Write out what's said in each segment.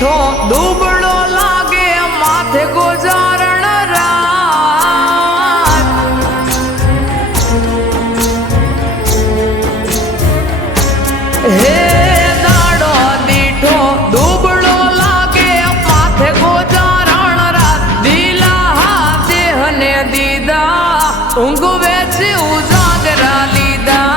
દીઠો દુબળો લાગે માથે ગોજારણ રાત હે દાડો દીઠો દુબળો લાગે માથે ગોજારણ રાત દિલા દેહને દીદા ઊંઘ વેચી ઉજાગરા લીધા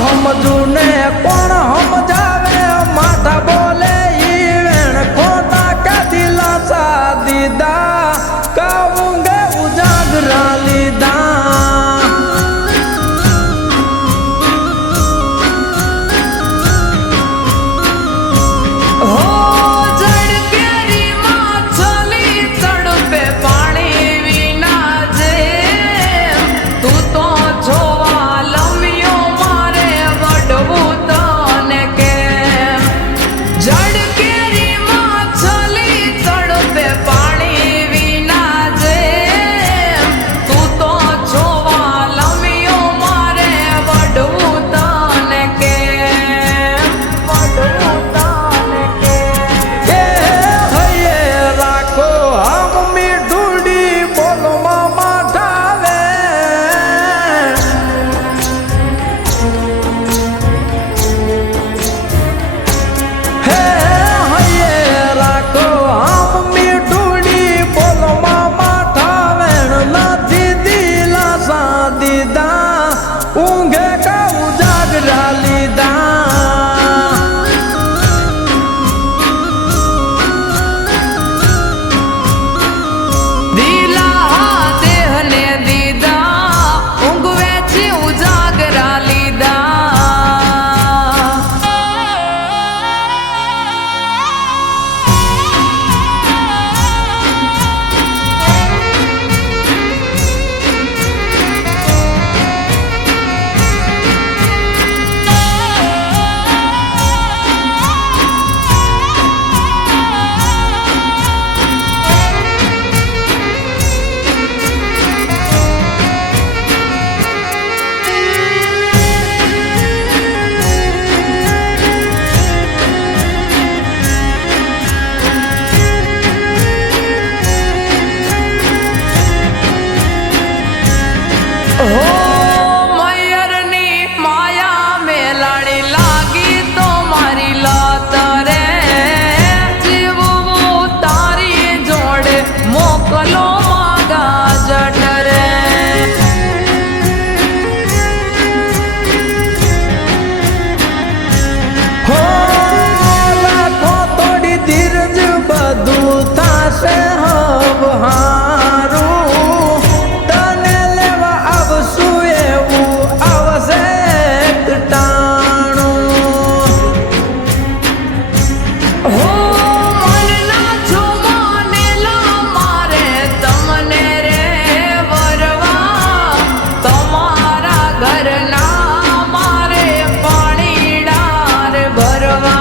સમજુને કોણ સમજાવે માથા બોલે ઈ વેણ ખોટા કે દિલાસા દીદા કાવુંગે ઉજાગરા લીધા હો જડ કેરી માં ચલી તડપે પાણી વિના જે તું તો જોવા લમ્યો મારે વડવું તને કેમ જડ કેરી માં ચલી તડપે પાણી વિના જે તું તો જોવા લમ્યો મારે વડવું તને કેમ વડવું તને કેમ એ હૈયે રાખો હમ મીઠુડી બોલમાં માઠાવે હે હૈયે રાખો હમ મીઠુડી બોલમાં માઠાવે નથી દિલાસા દીદા ઊંઘે કા ઉજાગરા લીધા દિલા દેહને દીદા ઊંઘ વેચી ઉજાગરા લીધા હો મયરની માયા મેલાડી લાગી તો મારી લત રે જીવવું તારી જોડે મોકલો માગા જટ રે હો લાખો થોડી ધીરજ બધું થાશે હવ હારું તને લેવા આવશું એવું આવશે ટાણું હો મનના છુમાનેલા મારે તમને રે વરવા તમારા ઘરના મારે પાણીડા રે ભરવા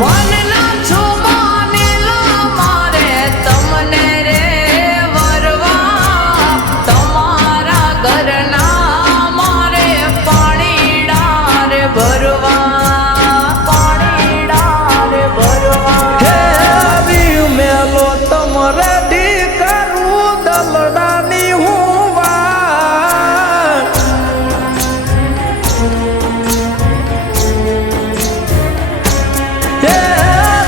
મનના છુમાનેલા મારે તમને રે વરવા તમારા ઘરના મારે પાણીડા રે ભરવા પાણીડા રે ભરવા હે વી મેલો તમારે ડી કરું દલડાની હું વાત હે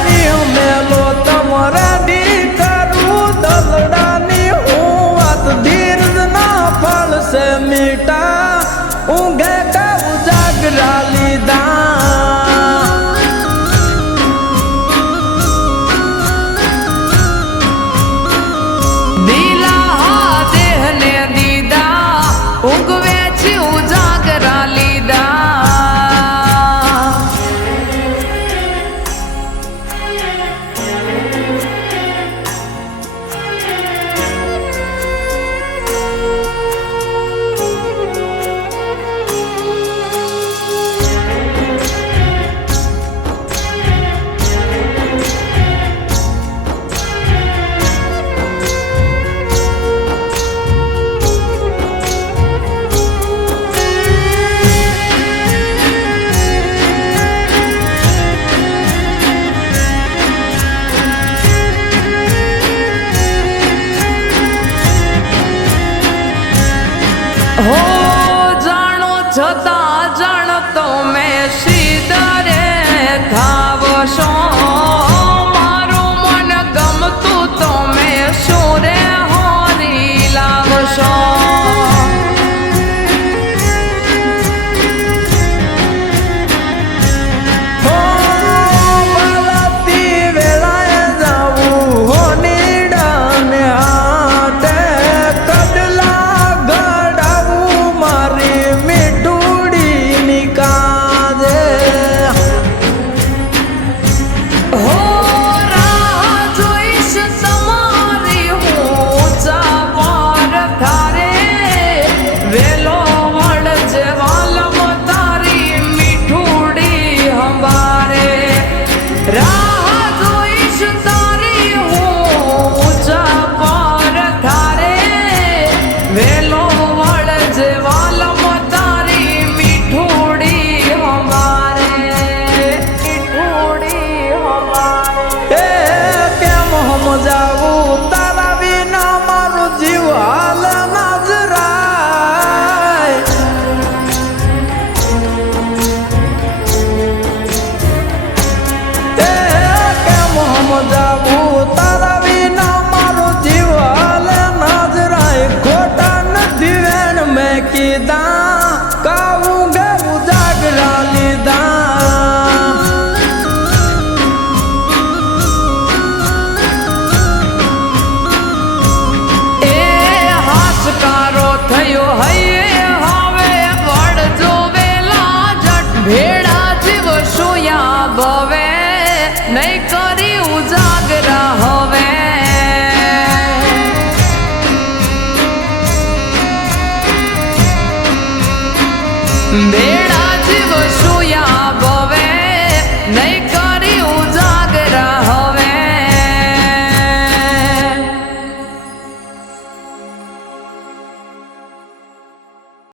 વી મેલો તમારે ડી કરું દલડાની હું વાત ધીરજ ના ફળશે મીઠા ઊંઘે કા ઉજાગરા લીધા દિલા દેહને દીદા ઊંઘ વેચી ઉજાગરા લીધા હો જાણો છતાં જાણતો મેં સીધરે થાવશો મારું મન ગમતું તો મેં સુરે હોરી લાવશો હો બાલાતી વેળાએ જાવું હો નીડાને હાથે કડલા ગડાવું મારી મીઠુડીની કાજે હો રાહ જોઈશ તમારી હું ચાપાર થારે વેલો વળજે વાલમ તારી મીઠુડી હંબારે રાહ જોઈશ તારી હું ચાપાર થારે વેલો વળજે વાલમ તારી મીઠુડી હંબારે મીઠુડી હંબારે એ કેમ સમજાવું તારા વિના મારું જીવ હાલ નાજરાય એ કેમ સમજાવું તારા વિના મારું જીવ હાલ નાજરાય ખોટા નથી વેણ મેં કીધા કાવું ગયું જાગરા લીધા એ હાશકારો થયો હૈયે હવે વળજો વેલા જટ ભેળા જીવ સુયા ભવે નહીં